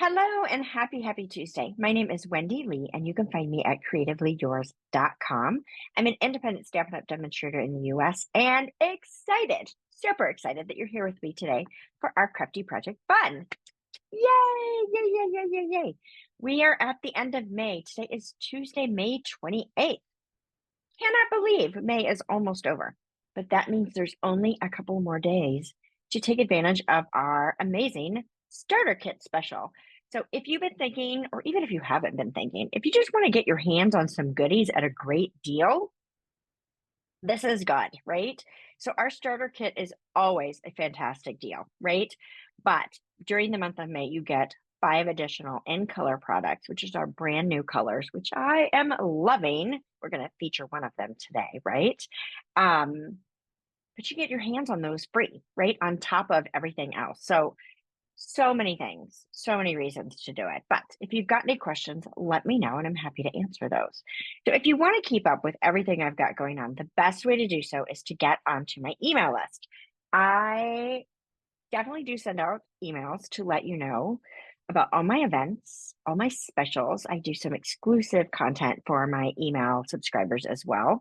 Hello and happy Tuesday. My name is Wendy Lee, and you can find me at creativeleeyours.com. I'm an independent Stampin' Up! Demonstrator in the US and excited, super excited that you're here with me today for our crafty project fun. Yay, yay, yay, yay, yay, yay. We are at the end of May. Today is Tuesday, May 28th. Cannot believe May is almost over, but that means there's only a couple more days to take advantage of our amazing starter kit special. So if you've been thinking, or even if you haven't been thinking, if you just want to get your hands on some goodies at a great deal, this is good, right? So our starter kit is always a fantastic deal, right? But during the month of May, you get 5 additional in color products, which is our brand new colors, which I am loving. We're going to feature one of them today, right? But you get your hands on those free, right? On top of everything else. So many things, so many reasons to do it. But if you've got any questions, let me know and I'm happy to answer those. So if you want to keep up with everything I've got going on, the best way to do so is to get onto my email list. I definitely do send out emails to let you know about all my events, all my specials. I do some exclusive content for my email subscribers as well.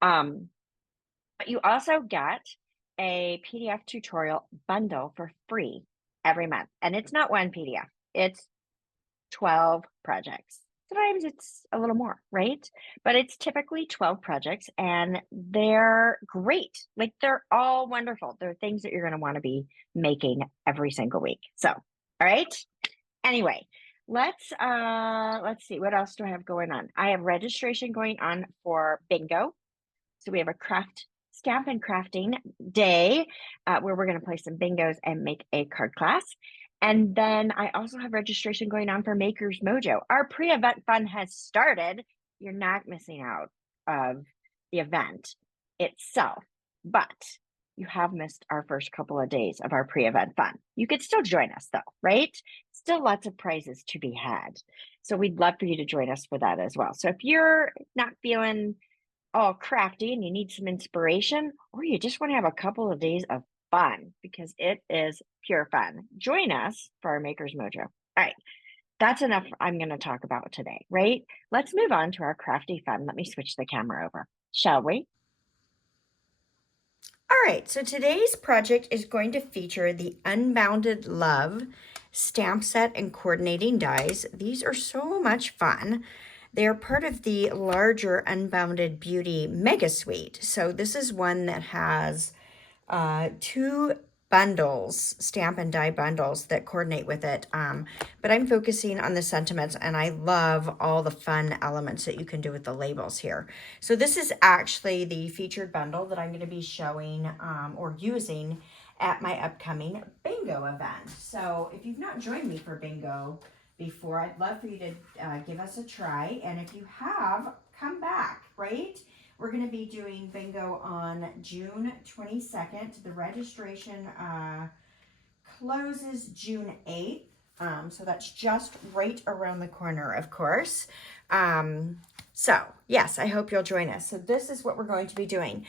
But you also get a PDF tutorial bundle for free every month. And it's not one PDF, it's 12 projects. Sometimes it's a little more, right? But it's typically 12 projects and they're great. Like they're all wonderful. They're things that you're going to want to be making every single week. So, all right. Anyway, let's see, what else do I have going on? I have registration going on for bingo. So we have a Stampin' crafting day where we're going to play some bingos and make a card class. And then I also have registration going on for Maker's Mojo. Our pre-event fun has started. You're not missing out of the event itself, but you have missed our first couple of days of our pre-event fun. You could still join us though, right? Still lots of prizes to be had. So we'd love for you to join us for that as well. So if you're not feeling all crafty and you need some inspiration, or you just want to have a couple of days of fun because it is pure fun, join us for our Maker's Mojo. All right, that's enough I'm going to talk about today, right? Let's move on to our crafty fun. Let me switch the camera over, shall we? All right, so today's project is going to feature the Unbounded Love stamp set and coordinating dies. These are so much fun. They are part of the larger Unbounded Beauty Mega Suite. So this is one that has 2 bundles, stamp and die bundles that coordinate with it. But I'm focusing on the sentiments, and I love all the fun elements that you can do with the labels here. So this is actually the featured bundle that I'm going to be showing or using at my upcoming bingo event. So if you've not joined me for bingo before, I'd love for you to give us a try. And if you have, come back, right? We're going to be doing bingo on June 22nd. The registration closes June 8th. So that's just right around the corner, of course. So yes, I hope you'll join us. So this is what we're going to be doing.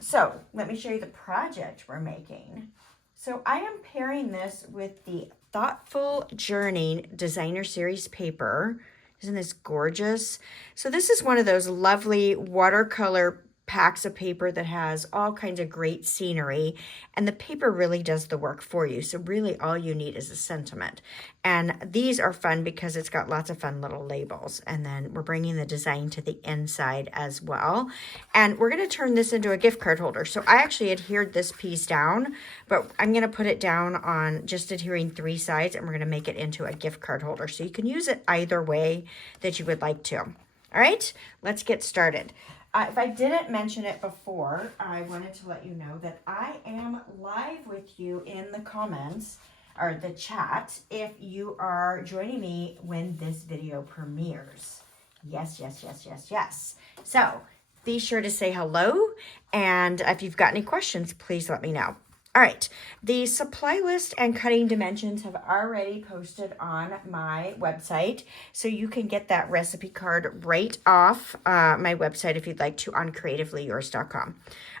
So let me show you the project we're making. So I am pairing this with the Thoughtful Journey Designer Series paper. Isn't this gorgeous? So this is one of those lovely watercolor packs of paper that has all kinds of great scenery, and the paper really does the work for you. So really all you need is a sentiment. And these are fun because it's got lots of fun little labels, and then we're bringing the design to the inside as well. And we're going to turn this into a gift card holder. So I actually adhered this piece down, but I'm going to put it down on just adhering 3 sides, and we're going to make it into a gift card holder. So you can use it either way that you would like to. All right, let's get started. If I didn't mention it before, I wanted to let you know that I am live with you in the comments or the chat if you are joining me when this video premieres. Yes, yes, yes, yes, yes. So be sure to say hello, and if you've got any questions, please let me know. All right, the supply list and cutting dimensions have already posted on my website, so you can get that recipe card right off my website if you'd like to on creativeleeyours.com.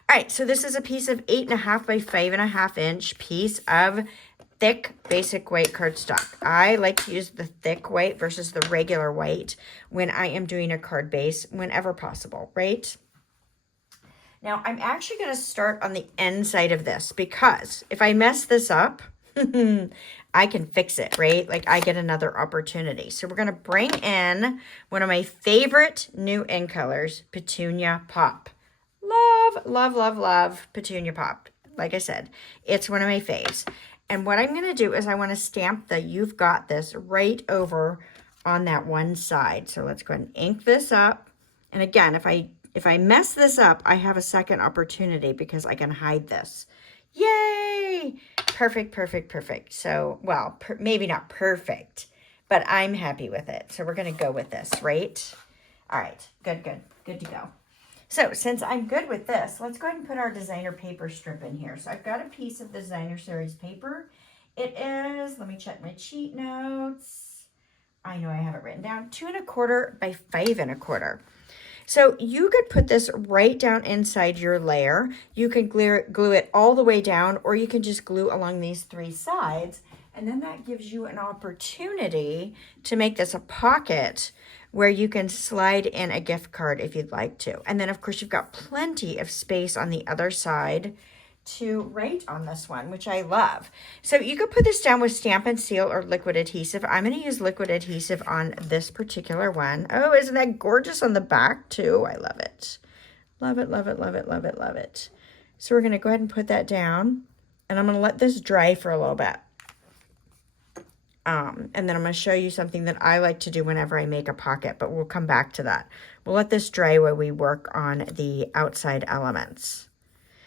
All right, so this is a piece of 8.5 by 5.5 inch piece of thick basic white cardstock. I like to use the thick white versus the regular white when I am doing a card base whenever possible, right? Now, I'm actually going to start on the inside of this because if I mess this up, I can fix it, right? Like I get another opportunity. So we're going to bring in one of my favorite new in colors, Petunia Pop. Love, love, love, love Petunia Pop. Like I said, it's one of my faves. And what I'm going to do is I want to stamp the You've Got This right over on that one side. So let's go ahead and ink this up. And again, if I mess this up, I have a second opportunity because I can hide this. Yay! Perfect, perfect, perfect. So, well, maybe not perfect, but I'm happy with it. So we're going to go with this, right? All right, good to go. So since I'm good with this, let's go ahead and put our designer paper strip in here. So I've got a piece of the designer series paper. It is, let me check my cheat notes. I know I have it written down, 2 1/4 by 5 1/4. So you could put this right down inside your layer. You can glue it all the way down, or you can just glue along these 3 sides. And then that gives you an opportunity to make this a pocket where you can slide in a gift card if you'd like to. And then of course you've got plenty of space on the other side to write on this one, which I love. So you could put this down with Stampin' Seal or liquid adhesive. I'm going to use liquid adhesive on this particular one. Oh, isn't that gorgeous on the back too? I love it. Love it, love it, love it, love it, love it. So we're going to go ahead and put that down, and I'm going to let this dry for a little bit. And then I'm going to show you something that I like to do whenever I make a pocket, but we'll come back to that. We'll let this dry while we work on the outside elements.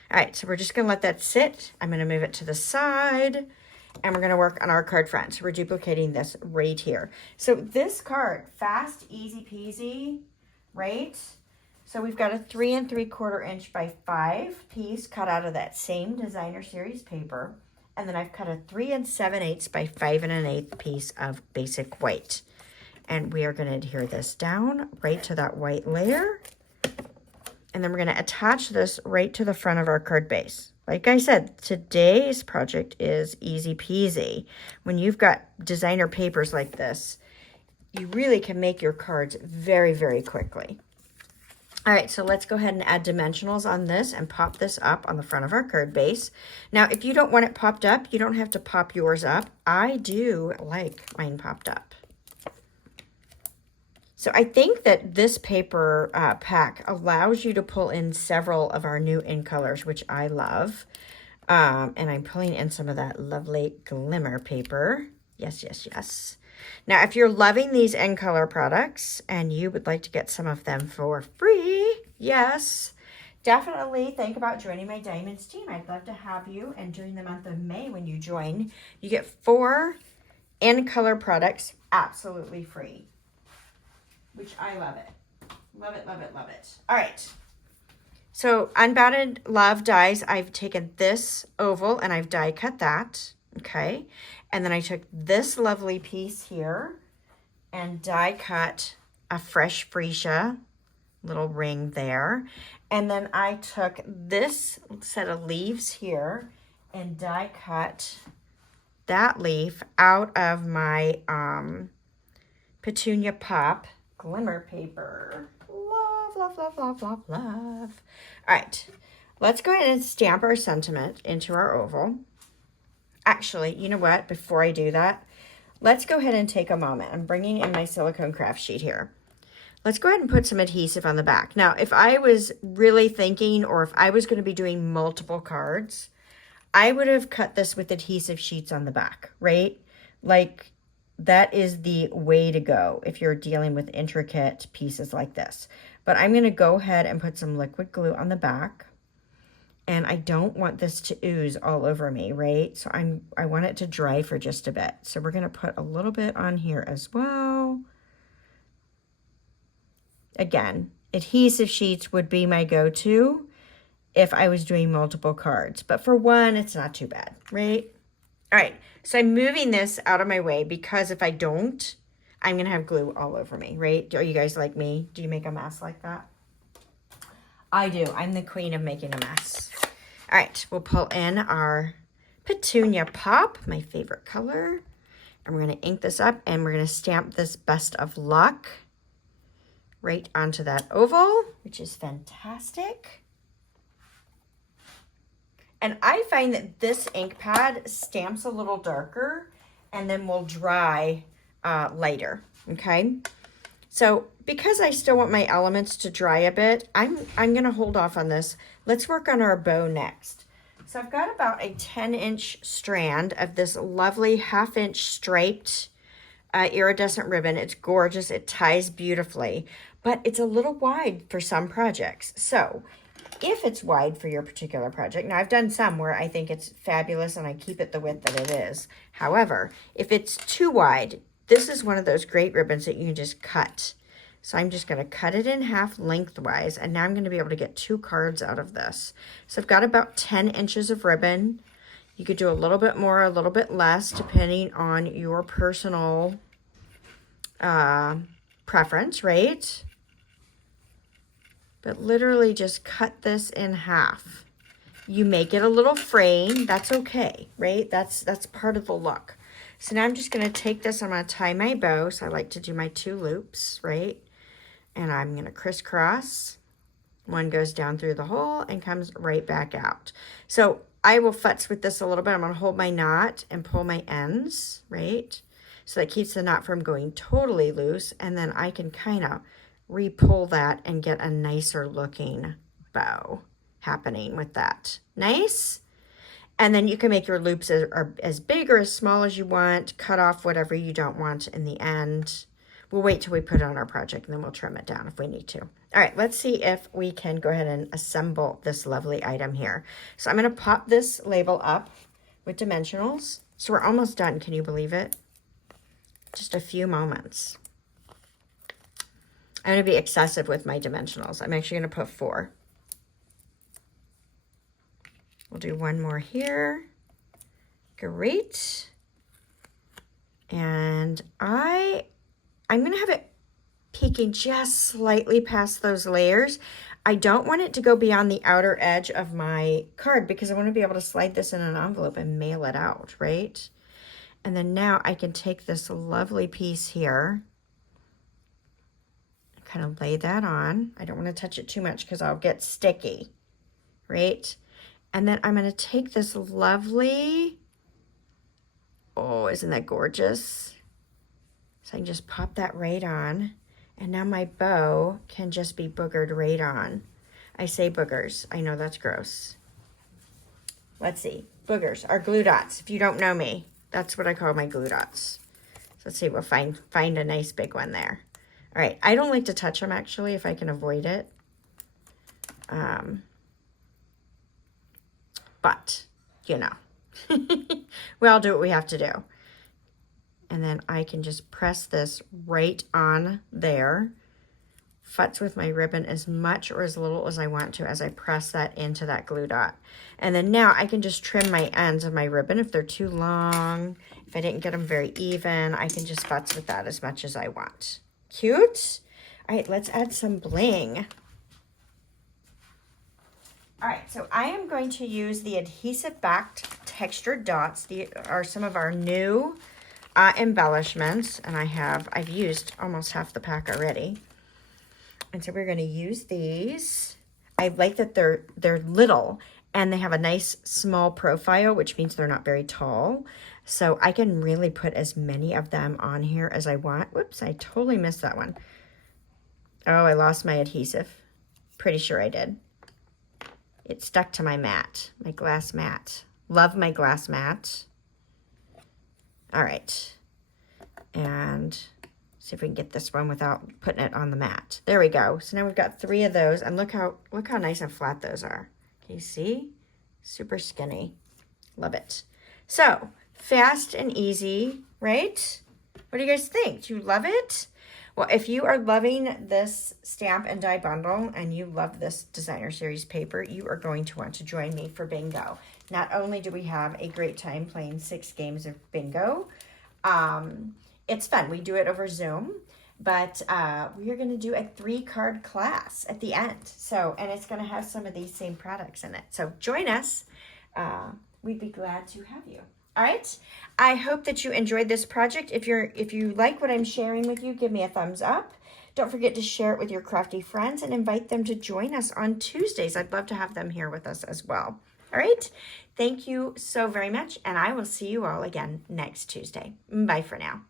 All right, so we're just going to let that sit. I'm going to move it to the side, and we're going to work on our card front. So we're duplicating this right here. So this card, fast, easy peasy, right? So we've got a 3 3/4 inch by 5 piece cut out of that same designer series paper. And then I've cut a 3 7/8 by 5 1/8 piece of basic white. And we are going to adhere this down right to that white layer. And then we're going to attach this right to the front of our card base. Like I said, today's project is easy peasy. When you've got designer papers like this, you really can make your cards very, very quickly. All right, so let's go ahead and add dimensionals on this and pop this up on the front of our card base. Now, if you don't want it popped up, you don't have to pop yours up. I do like mine popped up. So I think that this paper pack allows you to pull in several of our new in colors, which I love. And I'm pulling in some of that lovely glimmer paper. Yes, yes, yes. Now, if you're loving these in color products and you would like to get some of them for free, yes, definitely think about joining my Diamonds team. I'd love to have you. And during the month of May, when you join, you get 4 in color products absolutely free, which I love it. Love it, love it, love it. All right. So Unbounded Love dies. I've taken this oval and I've die cut that. Okay. And then I took this lovely piece here and die cut a fresh freesia little ring there. And then I took this set of leaves here and die cut that leaf out of my Petunia Pop glimmer paper. Love, love, love, love, love, love. All right, let's go ahead and stamp our sentiment into our oval. Actually, you know what? Before I do that, let's go ahead and take a moment. I'm bringing in my silicone craft sheet here. Let's go ahead and put some adhesive on the back. Now, if I was really thinking, or if I was going to be doing multiple cards, I would have cut this with adhesive sheets on the back, right? Like, that is the way to go if you're dealing with intricate pieces like this. But I'm going to go ahead and put some liquid glue on the back. And I don't want this to ooze all over me, right? So I want it to dry for just a bit. So we're going to put a little bit on here as well. Again, adhesive sheets would be my go-to if I was doing multiple cards. But for one, it's not too bad, right? All right, so I'm moving this out of my way because if I don't, I'm going to have glue all over me, right? Are you guys like me? Do you make a mess like that? I do. I'm the queen of making a mess. All right, we'll pull in our Petunia Pop, my favorite color. And we're going to ink this up and we're going to stamp this Best of Luck right onto that oval, which is fantastic. And I find that this ink pad stamps a little darker and then will dry lighter, okay? So because I still want my elements to dry a bit, I'm gonna hold off on this. Let's work on our bow next. So I've got about a 10-inch strand of this lovely 1/2-inch striped iridescent ribbon. It's gorgeous, it ties beautifully, but it's a little wide for some projects. So if it's wide for your particular project, now I've done some where I think it's fabulous and I keep it the width that it is. However, if it's too wide, this is one of those great ribbons that you can just cut. So I'm just going to cut it in half lengthwise, and now I'm going to be able to get 2 cards out of this. So I've got about 10 inches of ribbon. You could do a little bit more, a little bit less, depending on your personal preference, right? But literally just cut this in half. You may get a little fraying, that's okay, right? That's part of the look. So now I'm just going to take this, I'm going to tie my bow. So I like to do my 2 loops, right? And I'm going to crisscross. One goes down through the hole and comes right back out. So I will futz with this a little bit. I'm going to hold my knot and pull my ends, right? So that keeps the knot from going totally loose. And then I can kind of re-pull that and get a nicer looking bow happening with that. Nice? And then you can make your loops as big or as small as you want, cut off whatever you don't want in the end. We'll wait till we put it on our project and then we'll trim it down if we need to. All right, let's see if we can go ahead and assemble this lovely item here. So I'm going to pop this label up with dimensionals. So we're almost done. Can you believe it? Just a few moments. I'm going to be excessive with my dimensionals. I'm actually going to put 4. We'll do one more here. Great. And I'm going to have it peeking just slightly past those layers. I don't want it to go beyond the outer edge of my card because I want to be able to slide this in an envelope and mail it out, right? And then now I can take this lovely piece here, kind of lay that on. I don't want to touch it too much because I'll get sticky, right? And then I'm going to take this lovely, oh, isn't that gorgeous? So I can just pop that right on. And now my bow can just be boogered right on. I say boogers. I know that's gross. Let's see. Boogers are glue dots. If you don't know me, that's what I call my glue dots. So let's see. We'll find a nice big one there. All right. I don't like to touch them, actually, if I can avoid it. But, you know, we all do what we have to do. And then I can just press this right on there. Futz with my ribbon as much or as little as I want to as I press that into that glue dot. And then now I can just trim my ends of my ribbon if they're too long. If I didn't get them very even, I can just futz with that as much as I want. Cute? All right, let's add some bling. All right, so I am going to use the adhesive backed textured dots. These are some of our new embellishments, and I've used almost half the pack already. And so we're going to use these. I like that they're little and they have a nice small profile, which means they're not very tall. So I can really put as many of them on here as I want. Whoops, I totally missed that one. Oh, I lost my adhesive. Pretty sure I did. It stuck to my mat, my glass mat. Love my glass mat. All right. And see if we can get this one without putting it on the mat. There we go. So now we've got 3 of those, and look how nice and flat those are. Can you see? Super skinny. Love it. So fast and easy, right? What do you guys think? Do you love it? Well, if you are loving this stamp and die bundle and you love this designer series paper, you are going to want to join me for bingo. Not only do we have a great time playing 6 games of bingo, it's fun. We do it over Zoom, but we are going to do a 3-card class at the end. So, and it's going to have some of these same products in it. So join us. we'd be glad to have you. All right. I hope that you enjoyed this project. If you like what I'm sharing with you, give me a thumbs up. Don't forget to share it with your crafty friends and invite them to join us on Tuesdays. I'd love to have them here with us as well. All right. Thank you so very much, and I will see you all again next Tuesday. Bye for now.